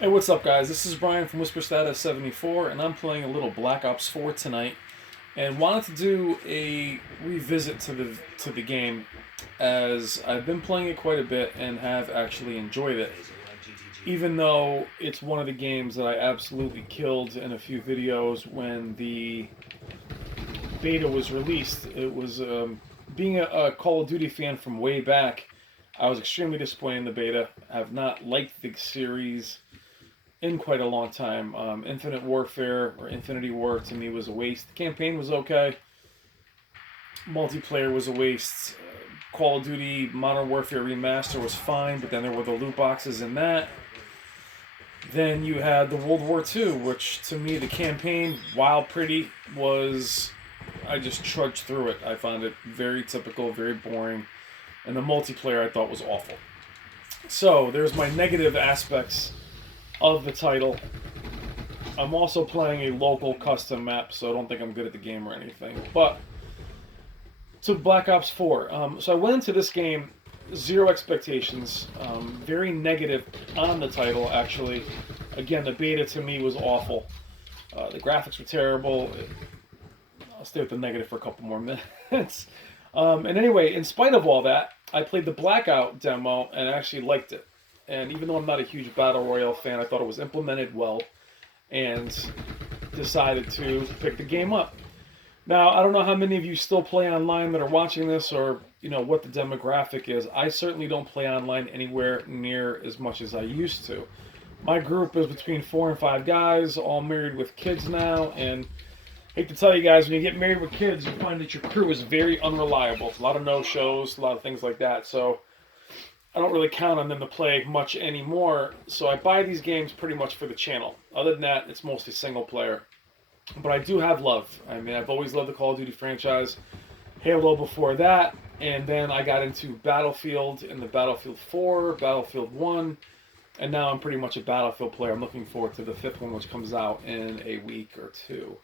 Hey, what's up, guys? This is Brian from Whisper Status 74, and I'm playing a little Black Ops 4 tonight, and wanted to do a revisit to the game, as I've been playing it quite a bit and have actually enjoyed it. Even though it's one of the games that I absolutely killed in a few videos when the beta was released. It was being a Call of Duty fan from way back. I was extremely disappointed in the beta. I have not liked the series in quite a long time. Infinite Warfare or Infinity War to me was a waste. The campaign was okay. Multiplayer was a waste. Call of Duty Modern Warfare Remaster was fine, but then there were the loot boxes in that. Then you had the World War II, which to me the campaign, while pretty, was I just trudged through it. I found it very typical, very boring, and the multiplayer I thought was awful. So there's my negative aspects of the title. I'm also playing a local custom map, so I don't think I'm good at the game or anything. But to Black Ops 4. So I went into this game zero expectations, very negative on the title, actually. Again, the beta to me was awful. The graphics were terrible. I'll stay with the negative for a couple more minutes. And anyway, in spite of all that, I played the Blackout demo and actually liked it. And even though I'm not a huge Battle Royale fan, I thought it was implemented well and decided to pick the game up. Now, I don't know how many of you still play online that are watching this or, what the demographic is. I certainly don't play online anywhere near as much as I used to. My group is between 4 and 5 guys, all married with kids now, and I hate to tell you guys, when you get married with kids, you find that your crew is very unreliable. A lot of no-shows, a lot of things like that. So I don't really count on them to play much anymore. So I buy these games pretty much for the channel. Other than that, it's mostly single player. But I do have love. I mean, I've always loved the Call of Duty franchise. Halo before that, and then I got into Battlefield and the Battlefield 4, Battlefield 1, and now I'm pretty much a Battlefield player. I'm looking forward to the fifth one, which comes out in a week or two.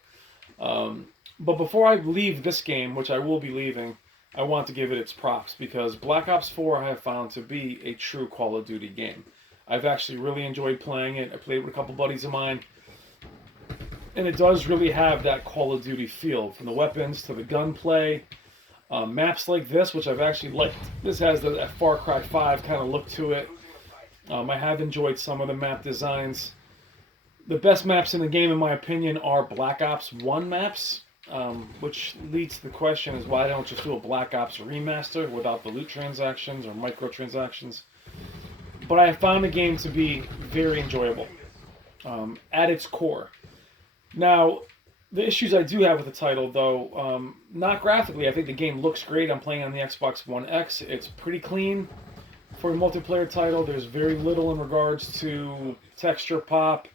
But before I leave this game, which I will be leaving, I want to give it its props because Black Ops 4 I have found to be a true Call of Duty game. I've actually really enjoyed playing it. I played with a couple buddies of mine, and it does really have that Call of Duty feel, from the weapons to the gunplay. Maps like this, which I've actually liked. This has that Far Cry 5 kind of look to it. I have enjoyed some of the map designs. The best maps in the game, in my opinion, are Black Ops 1 maps, which leads to the question is why don't just do a Black Ops remaster without the loot transactions or microtransactions? But I have found the game to be very enjoyable at its core. Now, the issues I do have with the title, though, not graphically. I think the game looks great. I'm playing on the Xbox One X. It's pretty clean for a multiplayer title. There's very little in regards to texture pop.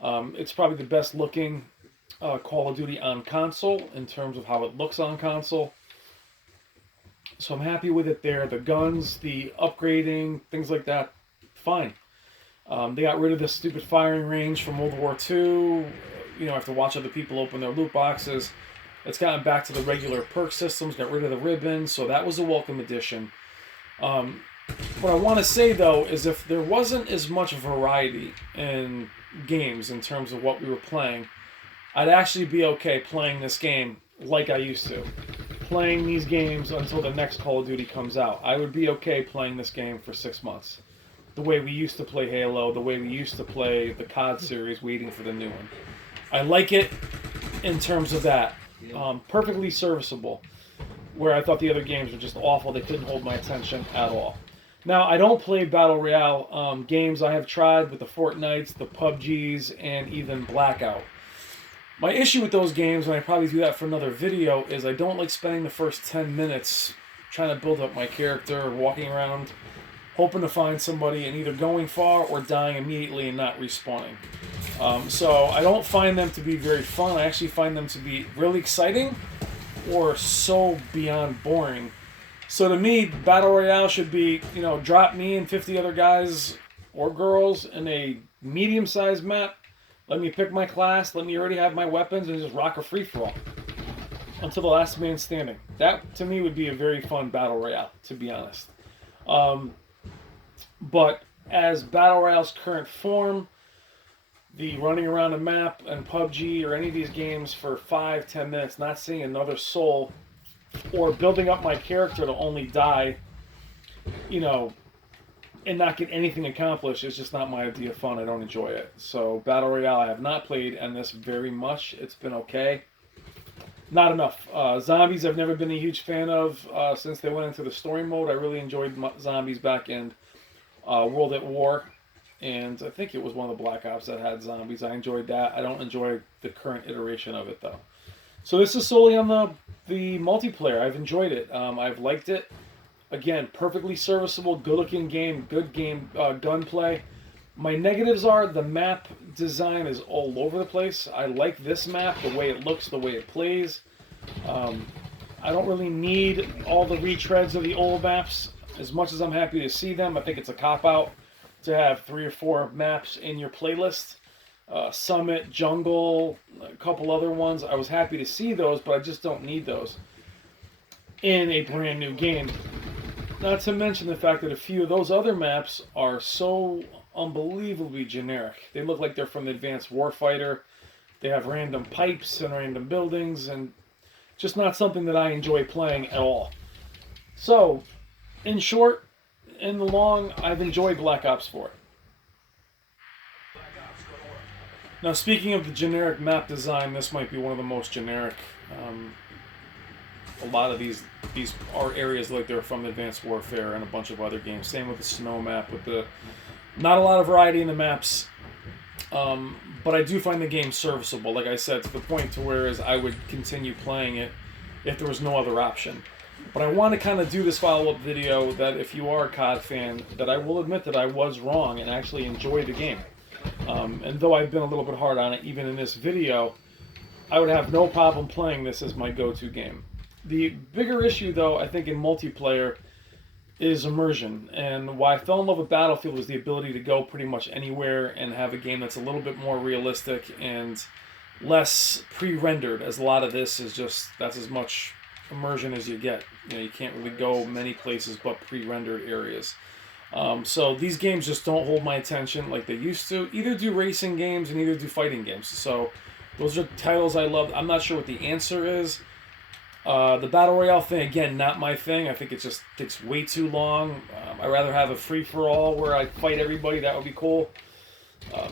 It's probably the best looking Call of Duty on console in terms of how it looks on console. So I'm happy with it there. The guns, the upgrading, things like that, fine. They got rid of the stupid firing range from World War II. I have to watch other people open their loot boxes. It's gotten back to the regular perk systems, got rid of the ribbons, so that was a welcome addition. What I want to say, though, is if there wasn't as much variety in games in terms of what we were playing, I'd actually be okay playing this game like I used to. Playing these games until the next Call of Duty comes out. I would be okay playing this game for 6 months. The way we used to play Halo, the way we used to play the COD series, waiting for the new one. I like it in terms of that. Perfectly serviceable. Where I thought the other games were just awful. They couldn't hold my attention at all. Now, I don't play Battle Royale games. I have tried with the Fortnites, the PUBGs, and even Blackout. My issue with those games, and I probably do that for another video, is I don't like spending the first 10 minutes trying to build up my character, or walking around, hoping to find somebody and either going far or dying immediately and not respawning. So I don't find them to be very fun. I actually find them to be really exciting or so beyond boring. So to me, Battle Royale should be, drop me and 50 other guys or girls in a medium-sized map. Let me pick my class. Let me already have my weapons and just rock a free-for-all until the last man standing. That, to me, would be a very fun Battle Royale, to be honest. But as Battle Royale's current form, the running around a map and PUBG or any of these games for 5-10 minutes, not seeing another soul, or building up my character to only die, you know, and not get anything accomplished is just not my idea of fun. I don't enjoy it. So Battle Royale, I have not played in this very much. It's been okay. Not enough. Zombies, I've never been a huge fan of since they went into the story mode. I really enjoyed Zombies back in World at War. And I think it was one of the Black Ops that had zombies. I enjoyed that. I don't enjoy the current iteration of it, though. So this is solely on the multiplayer. I've enjoyed it. I've liked it. Again, perfectly serviceable, good-looking game, good game gunplay. My negatives are the map design is all over the place. I like this map, the way it looks, the way it plays. I don't really need all the retreads of the old maps. As much as I'm happy to see them, I think it's a cop-out to have 3 or 4 maps in your playlist. Summit, Jungle, a couple other ones. I was happy to see those, but I just don't need those in a brand new game. Not to mention the fact that a few of those other maps are so unbelievably generic. They look like they're from the Advanced Warfighter. They have random pipes and random buildings, and just not something that I enjoy playing at all. So, in short, in the long, I've enjoyed Black Ops 4. Now, speaking of the generic map design, this might be one of the most generic. A lot of these are areas like they're from Advanced Warfare and a bunch of other games. Same with the snow map, with the not a lot of variety in the maps. But I do find the game serviceable, like I said, to the point to whereas I would continue playing it if there was no other option. But I want to kind of do this follow-up video that if you are a COD fan, that I will admit that I was wrong and actually enjoy the game. And though I've been a little bit hard on it, even in this video, I would have no problem playing this as my go-to game. The bigger issue, though, I think in multiplayer is immersion. And why I fell in love with Battlefield was the ability to go pretty much anywhere and have a game that's a little bit more realistic and less pre-rendered, as a lot of this is just, that's as much immersion as you get. You know, you can't really go many places but pre-rendered areas. So these games just don't hold my attention like they used to. Either do racing games and either do fighting games. So those are titles I love. I'm not sure what the answer is. The Battle Royale thing, again, not my thing. I think it just takes way too long. I'd rather have a free-for-all where I fight everybody. That would be cool.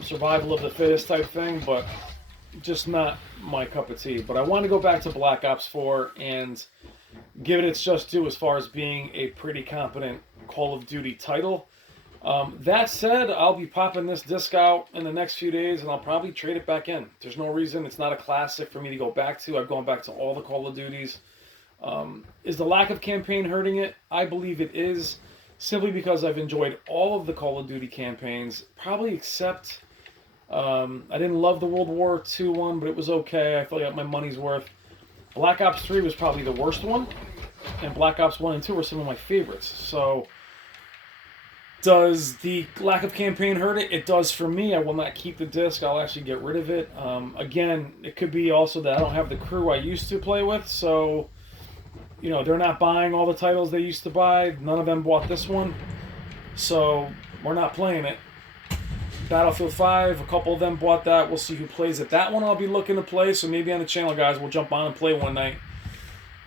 Survival of the fittest type thing, but just not my cup of tea. But I want to go back to Black Ops 4 and give it its just due as far as being a pretty competent Call of Duty title. That said, I'll be popping this disc out in the next few days, and I'll probably trade it back in. There's no reason. It's not a classic for me to go back to. I've gone back to all the Call of Duties. Is the lack of campaign hurting it? I believe it is, simply because I've enjoyed all of the Call of Duty campaigns, probably except I didn't love the World War II one, but it was okay. I felt like I got my money's worth. Black Ops 3 was probably the worst one, and Black Ops 1 and 2 were some of my favorites. So does the lack of campaign hurt it? It does for me. I will not keep the disc. I'll actually get rid of it. Again, it could be also that I don't have the crew I used to play with, so you know, they're not buying all the titles they used to buy. None of them bought this one, so we're not playing it. Battlefield 5, a couple of them bought that. We'll see who plays it. That one I'll be looking to play, so maybe on the channel, guys, we'll jump on and play one night.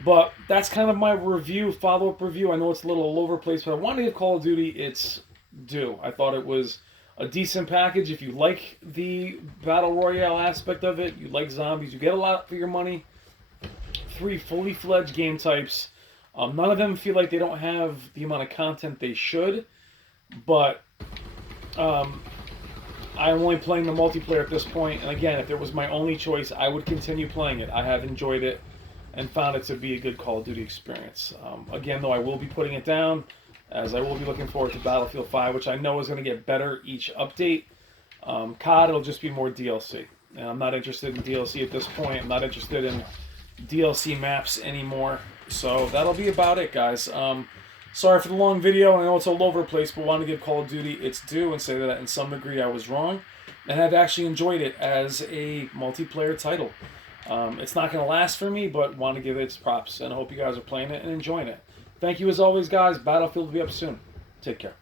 But that's kind of my review, follow-up review. I know it's a little all over the place, but I wanted to give Call of Duty its due. I thought it was a decent package. If you like the Battle Royale aspect of it, you like zombies, you get a lot for your money. 3 fully fledged game types. None of them feel like they don't have the amount of content they should, but I'm only playing the multiplayer at this point, and again, if there was my only choice, I would continue playing it. I have enjoyed it and found it to be a good Call of Duty experience. Again, though, I will be putting it down, as I will be looking forward to Battlefield 5, which I know is going to get better each update. COD, it'll just be more DLC. And I'm not interested in DLC at this point. I'm not interested in DLC maps anymore. So that'll be about it, guys. Sorry for the long video. I know it's all over the place, but wanted to give Call of Duty its due and say that in some degree I was wrong. And I've actually enjoyed it as a multiplayer title. It's not going to last for me, but want to give it its props. And I hope you guys are playing it and enjoying it. Thank you as always, guys. Battlefield will be up soon. Take care.